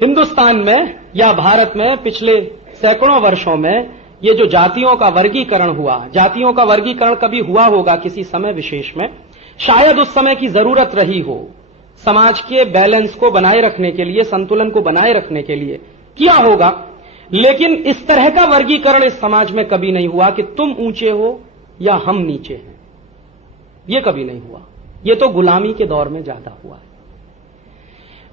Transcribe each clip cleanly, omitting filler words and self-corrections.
हिंदुस्तान में या भारत में पिछले सैकड़ों वर्षों में ये जो जातियों का वर्गीकरण हुआ, जातियों का वर्गीकरण कभी हुआ होगा किसी समय विशेष में, शायद उस समय की जरूरत रही हो, समाज के बैलेंस को बनाए रखने के लिए, संतुलन को बनाए रखने के लिए किया होगा। लेकिन इस तरह का वर्गीकरण इस समाज में कभी नहीं हुआ कि तुम ऊंचे हो या हम नीचे हैं, यह कभी नहीं हुआ। यह तो गुलामी के दौर में ज्यादा हुआ है।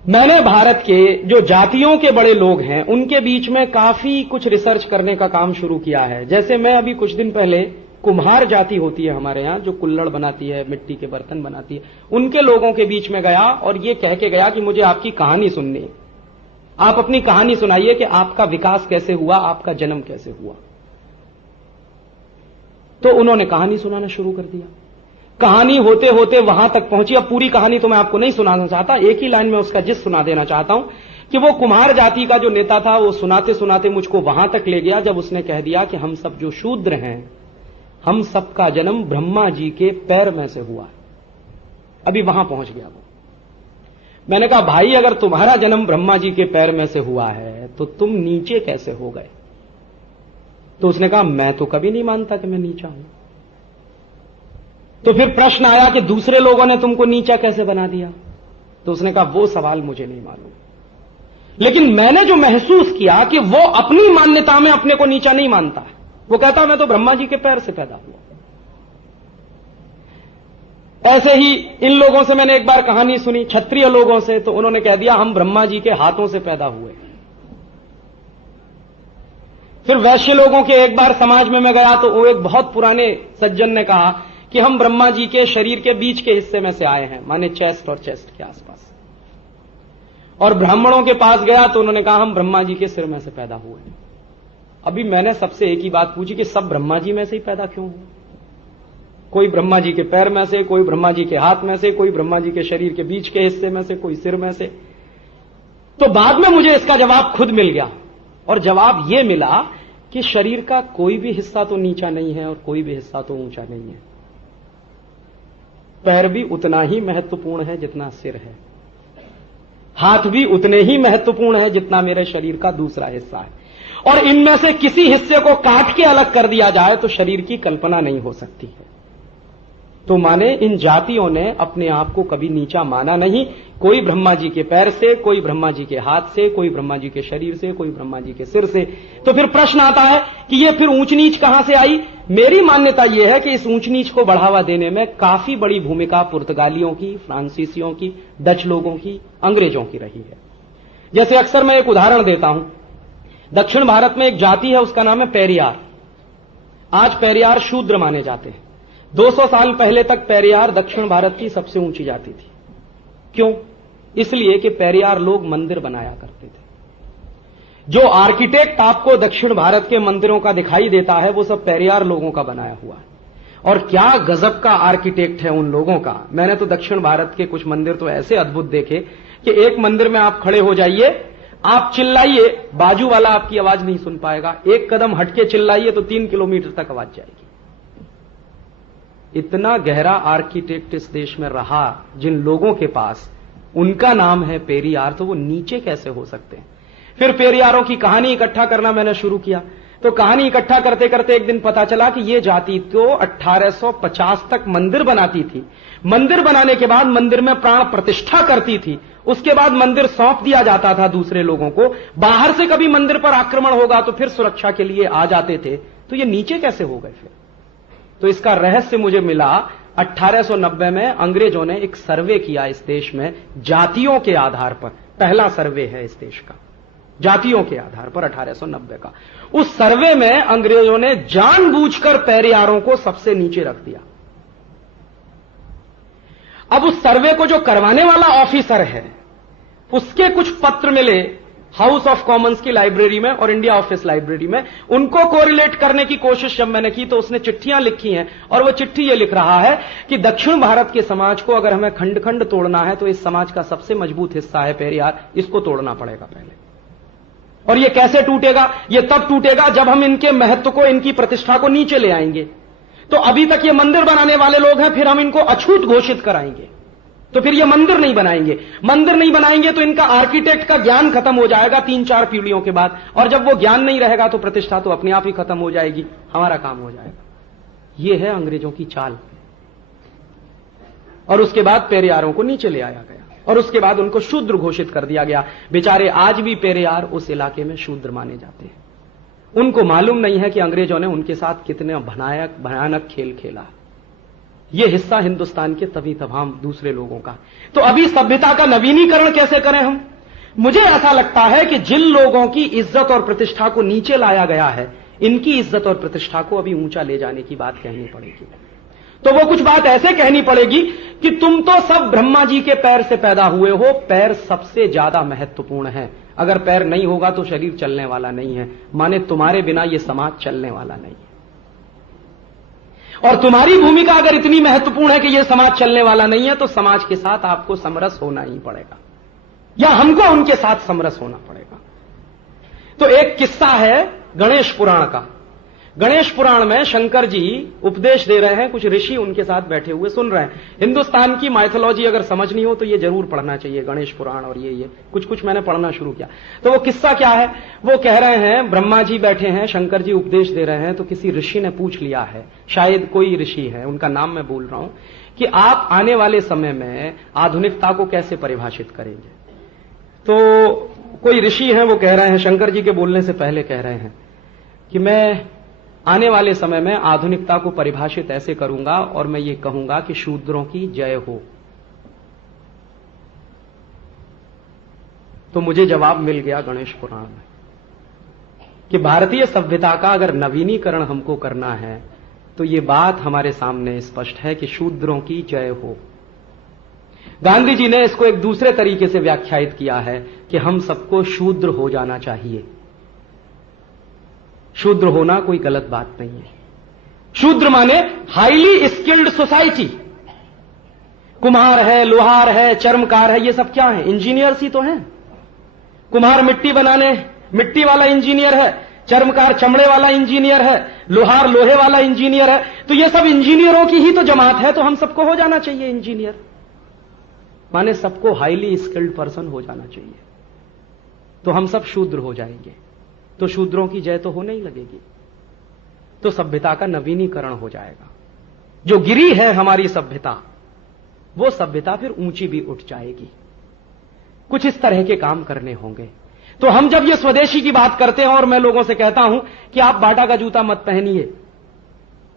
मैंने भारत के जो जातियों के बड़े लोग हैं उनके बीच में काफी कुछ रिसर्च करने का काम शुरू किया है। जैसे मैं अभी कुछ दिन पहले कुम्हार जाति होती है हमारे यहां, जो कुल्हड़ बनाती है, मिट्टी के बर्तन बनाती है, उनके लोगों के बीच में गया और ये कह के गया कि मुझे आपकी कहानी सुननी है, आप अपनी कहानी सुनाइए कि आपका विकास कैसे हुआ, आपका जन्म कैसे हुआ। तो उन्होंने कहानी सुनाना शुरू कर दिया। कहानी होते होते वहां तक पहुंची। अब पूरी कहानी तो मैं आपको नहीं सुनाना चाहता, एक ही लाइन में उसका जिस सुना देना चाहता हूं कि वो कुम्हार जाति का जो नेता था वो सुनाते सुनाते मुझको वहां तक ले गया जब उसने कह दिया कि हम सब जो शूद्र हैं, हम सबका जन्म ब्रह्मा जी के पैर में से हुआ है। अभी वहां पहुंच गया वो। मैंने कहा भाई, अगर तुम्हारा जन्म ब्रह्मा जी के पैर में से हुआ है तो तुम नीचे कैसे हो गए? तो उसने कहा मैं तो कभी नहीं मानता कि मैं नीचा हूं। तो फिर प्रश्न आया कि दूसरे लोगों ने तुमको नीचा कैसे बना दिया? तो उसने कहा वो सवाल मुझे नहीं मालूम, लेकिन मैंने जो महसूस किया कि वो अपनी मान्यता में अपने को नीचा नहीं मानता है। वो कहता मैं तो ब्रह्मा जी के पैर से पैदा हुआ। ऐसे ही इन लोगों से मैंने एक बार कहानी सुनी, क्षत्रिय लोगों से, तो उन्होंने कह दिया हम ब्रह्मा जी के हाथों से पैदा हुए। फिर वैश्य लोगों के एक बार समाज में मैं गया तो वो एक बहुत पुराने सज्जन ने कहा कि हम ब्रह्मा जी के शरीर के बीच के हिस्से में से आए हैं, माने चेस्ट और चेस्ट के आसपास। और ब्राह्मणों के पास गया तो उन्होंने कहा हम ब्रह्मा जी के सिर में से पैदा हुए हैं। अभी मैंने सबसे एक ही बात पूछी कि सब ब्रह्मा जी में से ही पैदा क्यों हुए? कोई ब्रह्मा जी के पैर में से, कोई ब्रह्मा जी के हाथ में से, कोई ब्रह्मा जी के शरीर के बीच के हिस्से में से, कोई सिर में से। तो बाद में मुझे इसका जवाब खुद मिल गया, और जवाब यह मिला कि शरीर का कोई भी हिस्सा तो नीचा नहीं है और कोई भी हिस्सा तो ऊंचा नहीं है। पैर भी उतना ही महत्वपूर्ण है जितना सिर है, हाथ भी उतने ही महत्वपूर्ण है जितना मेरे शरीर का दूसरा हिस्सा है। और इनमें से किसी हिस्से को काट के अलग कर दिया जाए तो शरीर की कल्पना नहीं हो सकती है। तो माने इन जातियों ने अपने आप को कभी नीचा माना नहीं। कोई ब्रह्मा जी के पैर से, कोई ब्रह्मा जी के हाथ से, कोई ब्रह्मा जी के शरीर से, कोई ब्रह्मा जी के सिर से। तो फिर प्रश्न आता है कि ये फिर ऊंच नीच कहां से आई? मेरी मान्यता यह है कि इस ऊंच नीच को बढ़ावा देने में काफी बड़ी भूमिका पुर्तगालियों की, फ्रांसीसियों की, डच लोगों की, अंग्रेजों की रही है। जैसे अक्सर मैं एक उदाहरण देता हूं, दक्षिण भारत में एक जाति है, उसका नाम है पेरियार। आज पेरियार शूद्र माने जाते हैं। 200 साल पहले तक पेरियार दक्षिण भारत की सबसे ऊंची जाति थी। क्यों? इसलिए कि पेरियार लोग मंदिर बनाया करते थे। जो आर्किटेक्ट आपको दक्षिण भारत के मंदिरों का दिखाई देता है वो सब पेरियार लोगों का बनाया हुआ है। और क्या गजब का आर्किटेक्ट है उन लोगों का। मैंने तो दक्षिण भारत के कुछ मंदिर तो ऐसे अद्भुत देखे कि एक मंदिर में आप खड़े हो जाइए, आप चिल्लाइए, बाजू वाला आपकी आवाज नहीं सुन पाएगा। एक कदम हटके चिल्लाइए तो 3 किलोमीटर तक आवाज जाएगी। इतना गहरा आर्किटेक्ट इस देश में रहा जिन लोगों के पास, उनका नाम है पेरियार, तो वो नीचे कैसे हो सकते हैं? फिर पेरियारों की कहानी इकट्ठा करना मैंने शुरू किया। तो कहानी इकट्ठा करते करते एक दिन पता चला कि ये जाति तो 1850 तक मंदिर बनाती थी। मंदिर बनाने के बाद मंदिर में प्राण प्रतिष्ठा करती थी। उसके बाद मंदिर सौंप दिया जाता था दूसरे लोगों को। बाहर से कभी मंदिर पर आक्रमण होगा तो फिर सुरक्षा के लिए आ जाते थे। तो ये नीचे कैसे हो गए फिर? तो इसका रहस्य मुझे मिला 1890 में अंग्रेजों ने एक सर्वे किया इस देश में जातियों के आधार पर। पहला सर्वे है इस देश का जातियों के आधार पर, 1890 का। उस सर्वे में अंग्रेजों ने जानबूझकर पेरियारों को सबसे नीचे रख दिया। अब उस सर्वे को जो करवाने वाला ऑफिसर है उसके कुछ पत्र मिले हाउस ऑफ कॉमन्स की लाइब्रेरी में और इंडिया ऑफिस लाइब्रेरी में। उनको कोरिलेट करने की कोशिश जब मैंने की तो उसने चिट्ठियां लिखी हैं और वो चिट्ठी ये लिख रहा है कि दक्षिण भारत के समाज को अगर हमें खंड खंड तोड़ना है तो इस समाज का सबसे मजबूत हिस्सा है पेरियार, इसको तोड़ना पड़ेगा पहले। और ये कैसे टूटेगा? ये तब टूटेगा जब हम इनके महत्व को, इनकी प्रतिष्ठा को नीचे ले आएंगे। तो अभी तक ये मंदिर बनाने वाले लोग हैं, फिर हम इनको अछूत घोषित कराएंगे। तो फिर ये मंदिर नहीं बनाएंगे। मंदिर नहीं बनाएंगे तो इनका आर्किटेक्ट का ज्ञान खत्म हो जाएगा 3-4 पीढ़ियों के बाद, और जब वो ज्ञान नहीं रहेगा तो प्रतिष्ठा तो अपने आप ही खत्म हो जाएगी, हमारा काम हो जाएगा। ये है अंग्रेजों की चाल। और उसके बाद पेरियारों को नीचे ले आया गया और उसके बाद उनको शूद्र घोषित कर दिया गया। बेचारे आज भी पेरियार उस इलाके में शूद्र माने जाते हैं। उनको मालूम नहीं है कि अंग्रेजों ने उनके साथ कितने भयानक खेल खेला। यह हिस्सा हिंदुस्तान के तभी तमाम दूसरे लोगों का। तो अभी सभ्यता का नवीनीकरण कैसे करें हम? मुझे ऐसा लगता है कि जिन लोगों की इज्जत और प्रतिष्ठा को नीचे लाया गया है, इनकी इज्जत और प्रतिष्ठा को अभी ऊंचा ले जाने की बात कहनी पड़ेगी। तो वो कुछ बात ऐसे कहनी पड़ेगी कि तुम तो सब ब्रह्मा जी के पैर से पैदा हुए हो, पैर सबसे ज्यादा महत्वपूर्ण है। अगर पैर नहीं होगा तो शरीर चलने वाला नहीं है, माने तुम्हारे बिना यह समाज चलने वाला नहीं है। और तुम्हारी भूमिका अगर इतनी महत्वपूर्ण है कि यह समाज चलने वाला नहीं है, तो समाज के साथ आपको समरस होना ही पड़ेगा, या हमको उनके साथ समरस होना पड़ेगा। तो एक किस्सा है गणेश पुराण का। गणेश पुराण में शंकर जी उपदेश दे रहे हैं, कुछ ऋषि उनके साथ बैठे हुए सुन रहे हैं। हिंदुस्तान की माइथोलॉजी अगर समझनी हो तो ये जरूर पढ़ना चाहिए, गणेश पुराण। और ये कुछ मैंने पढ़ना शुरू किया। तो वो किस्सा क्या है? वो कह रहे हैं ब्रह्मा जी बैठे हैं, शंकर जी उपदेश दे रहे हैं, तो किसी ऋषि ने पूछ लिया है, शायद कोई ऋषि है, उनका नाम मैं बोल रहा हूं, कि आप आने वाले समय में आधुनिकता को कैसे परिभाषित करेंगे। तो कोई ऋषि है, वो कह रहे हैं, शंकर जी के बोलने से पहले कह रहे हैं कि मैं आने वाले समय में आधुनिकता को परिभाषित ऐसे करूंगा और मैं ये कहूंगा कि शूद्रों की जय हो। तो मुझे जवाब मिल गया गणेश पुराण में कि भारतीय सभ्यता का अगर नवीनीकरण हमको करना है तो ये बात हमारे सामने स्पष्ट है कि शूद्रों की जय हो। गांधी जी ने इसको एक दूसरे तरीके से व्याख्यायित किया है कि हम सबको शूद्र हो जाना चाहिए। शूद्र होना कोई गलत बात नहीं है। शूद्र माने हाईली स्किल्ड सोसाइटी। कुम्हार है, लोहार है, चर्मकार है, ये सब क्या है? इंजीनियर्स ही तो हैं। कुम्हार मिट्टी बनाने, मिट्टी वाला इंजीनियर है, चर्मकार चमड़े वाला इंजीनियर है, लोहार लोहे वाला इंजीनियर है। तो ये सब इंजीनियरों की ही तो जमात है, तो हम सबको हो जाना चाहिए इंजीनियर। माने सबको हाईली स्किल्ड पर्सन हो जाना चाहिए, तो हम सब शूद्र हो जाएंगे। तो शूद्रों की जय तो होने ही लगेगी, तो सभ्यता का नवीनीकरण हो जाएगा। जो गिरी है हमारी सभ्यता, वो सभ्यता फिर ऊंची भी उठ जाएगी। कुछ इस तरह के काम करने होंगे। तो हम जब ये स्वदेशी की बात करते हैं और मैं लोगों से कहता हूं कि आप बाटा का जूता मत पहनिए,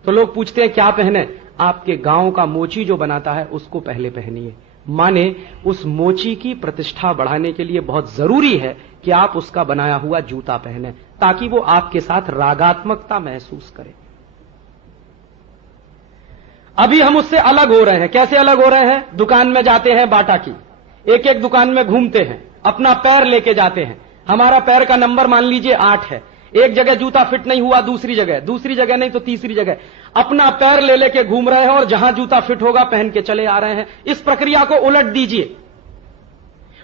तो लोग पूछते हैं क्या पहने? आपके गांव का मोची जो बनाता है उसको पहले पहनिए। माने उस मोची की प्रतिष्ठा बढ़ाने के लिए बहुत जरूरी है कि आप उसका बनाया हुआ जूता पहने, ताकि वो आपके साथ रागात्मकता महसूस करे। अभी हम उससे अलग हो रहे हैं। कैसे अलग हो रहे हैं? दुकान में जाते हैं बाटा की, एक एक दुकान में घूमते हैं, अपना पैर लेके जाते हैं। हमारा पैर का नंबर मान लीजिए 8 है। एक जगह जूता फिट नहीं हुआ, दूसरी जगह नहीं तो तीसरी जगह अपना पैर ले लेके घूम रहे हैं और जहां जूता फिट होगा पहन के चले आ रहे हैं। इस प्रक्रिया को उलट दीजिए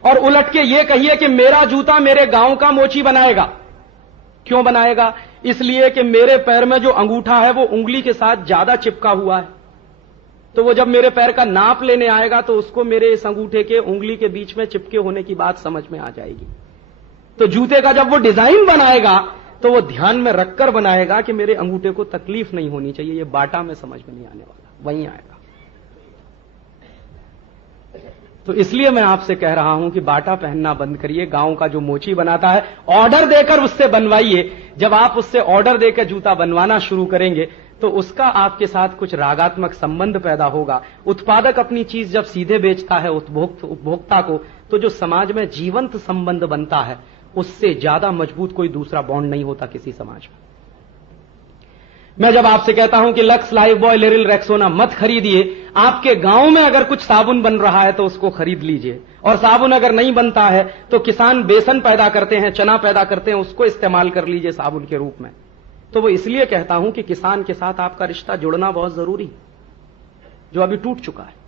और उलट के ये कहिए कि मेरा जूता मेरे गांव का मोची बनाएगा। क्यों बनाएगा? इसलिए कि मेरे पैर में जो अंगूठा है वो उंगली के साथ ज्यादा चिपका हुआ है। तो वो जब मेरे पैर का नाप लेने आएगा तो उसको मेरे इस अंगूठे के उंगली के बीच में चिपके होने की बात समझ में आ जाएगी। तो जूते का जब वो डिजाइन बनाएगा तो वो ध्यान में रखकर बनाएगा कि मेरे अंगूठे को तकलीफ नहीं होनी चाहिए। ये बाटा में समझ में नहीं आने वाला, वहीं आएगा। तो इसलिए मैं आपसे कह रहा हूं कि बाटा पहनना बंद करिए। गांव का जो मोची बनाता है ऑर्डर देकर उससे बनवाइए। जब आप उससे ऑर्डर देकर जूता बनवाना शुरू करेंगे तो उसका आपके साथ कुछ रागात्मक संबंध पैदा होगा। उत्पादक अपनी चीज जब सीधे बेचता है उपभोक्ता को, तो जो समाज में जीवंत संबंध बनता है उससे ज्यादा मजबूत कोई दूसरा बॉन्ड नहीं होता किसी समाज में। मैं जब आपसे कहता हूं कि lux, life boy, Liril, Rexona मत खरीदिए, आपके गांव में अगर कुछ साबुन बन रहा है तो उसको खरीद लीजिए। और साबुन अगर नहीं बनता है तो किसान बेसन पैदा करते हैं, चना पैदा करते हैं, उसको इस्तेमाल कर लीजिए साबुन के रूप में। तो वो इसलिए कहता हूं कि किसान के साथ आपका रिश्ता जुड़ना बहुत जरूरी, जो अभी टूट चुका है।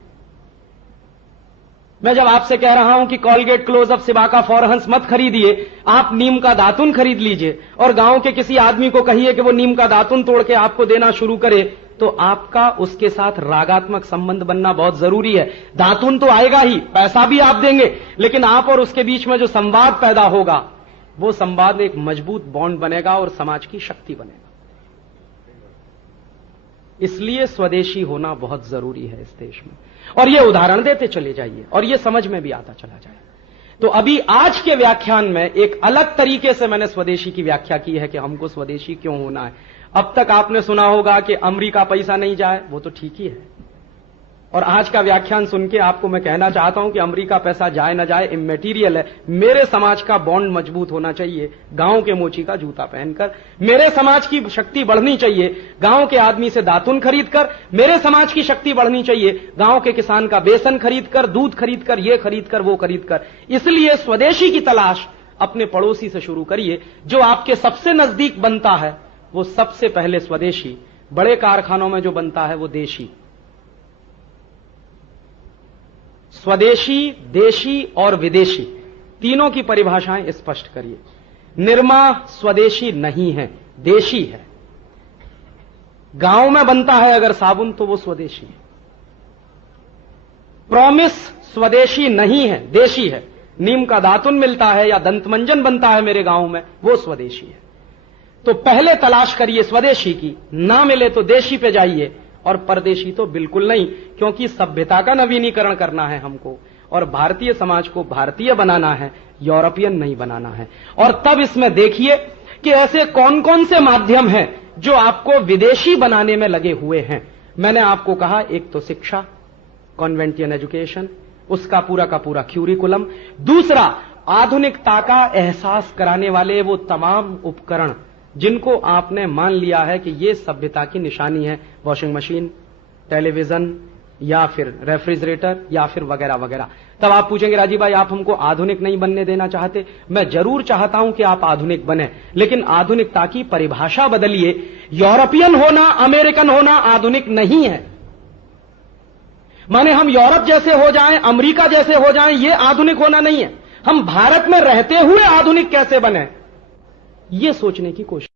मैं जब आपसे कह रहा हूं कि कॉलगेट, क्लोजअप, सिबाका, फॉरहंस मत खरीदिए, आप नीम का दातुन खरीद लीजिए और गांव के किसी आदमी को कहिए कि वो नीम का दातुन तोड़ के आपको देना शुरू करे, तो आपका उसके साथ रागात्मक संबंध बनना बहुत जरूरी है। दातुन तो आएगा ही, पैसा भी आप देंगे, लेकिन आप और उसके बीच में जो संवाद पैदा होगा, वो संवाद एक मजबूत बॉन्ड बनेगा और समाज की शक्ति बनेगा। इसलिए स्वदेशी होना बहुत जरूरी है इस देश में, और ये उदाहरण देते चले जाइए और ये समझ में भी आता चला जाए। तो अभी आज के व्याख्यान में एक अलग तरीके से मैंने स्वदेशी की व्याख्या की है कि हमको स्वदेशी क्यों होना है। अब तक आपने सुना होगा कि अमेरिका पैसा नहीं जाए, वो तो ठीक ही है, और आज का व्याख्यान सुन के आपको मैं कहना चाहता हूं कि अमेरिका पैसा जाए ना जाए इमैटीरियल है। मेरे समाज का बॉन्ड मजबूत होना चाहिए, गांव के मोची का जूता पहनकर। मेरे समाज की शक्ति बढ़नी चाहिए, गांव के आदमी से दातुन खरीदकर। मेरे समाज की शक्ति बढ़नी चाहिए, गांव के किसान का बेसन खरीदकर, दूध खरीदकर, ये खरीदकर, वो खरीदकर। इसलिए स्वदेशी की तलाश अपने पड़ोसी से शुरू करिए। जो आपके सबसे नजदीक बनता है वो सबसे पहले स्वदेशी। बड़े कारखानों में जो बनता है वो देशी। स्वदेशी, देशी और विदेशी तीनों की परिभाषाएं स्पष्ट करिए। निरमा स्वदेशी नहीं है, देशी है। गांव में बनता है अगर साबुन तो वो स्वदेशी है। प्रॉमिस स्वदेशी नहीं है, देशी है। नीम का दातुन मिलता है या दंतमंजन बनता है मेरे गांव में, वो स्वदेशी है। तो पहले तलाश करिए स्वदेशी की, ना मिले तो देशी पे जाइए, और परदेशी तो बिल्कुल नहीं, क्योंकि सभ्यता का नवीनीकरण करना है हमको, और भारतीय समाज को भारतीय बनाना है, यूरोपियन नहीं बनाना है। और तब इसमें देखिए कि ऐसे कौन कौन से माध्यम हैं जो आपको विदेशी बनाने में लगे हुए हैं। मैंने आपको कहा, एक तो शिक्षा, कॉन्वेंटियन एजुकेशन, उसका पूरा का पूरा क्यूरिकुलम। दूसरा, आधुनिकता का एहसास कराने वाले वो तमाम उपकरण जिनको आपने मान लिया है कि ये सभ्यता की निशानी है, वॉशिंग मशीन, टेलीविजन, या फिर रेफ्रिजरेटर, या फिर वगैरह वगैरह। तब आप पूछेंगे, राजीव भाई आप हमको आधुनिक नहीं बनने देना चाहते? मैं जरूर चाहता हूं कि आप आधुनिक बने, लेकिन आधुनिकता की परिभाषा बदलिए। यूरोपियन होना, अमेरिकन होना आधुनिक नहीं है। माने हम यूरोप जैसे हो जाएं, अमेरिका जैसे हो जाएं, ये आधुनिक होना नहीं है। हम भारत में रहते हुए आधुनिक कैसे बने, ये सोचने की कोशिश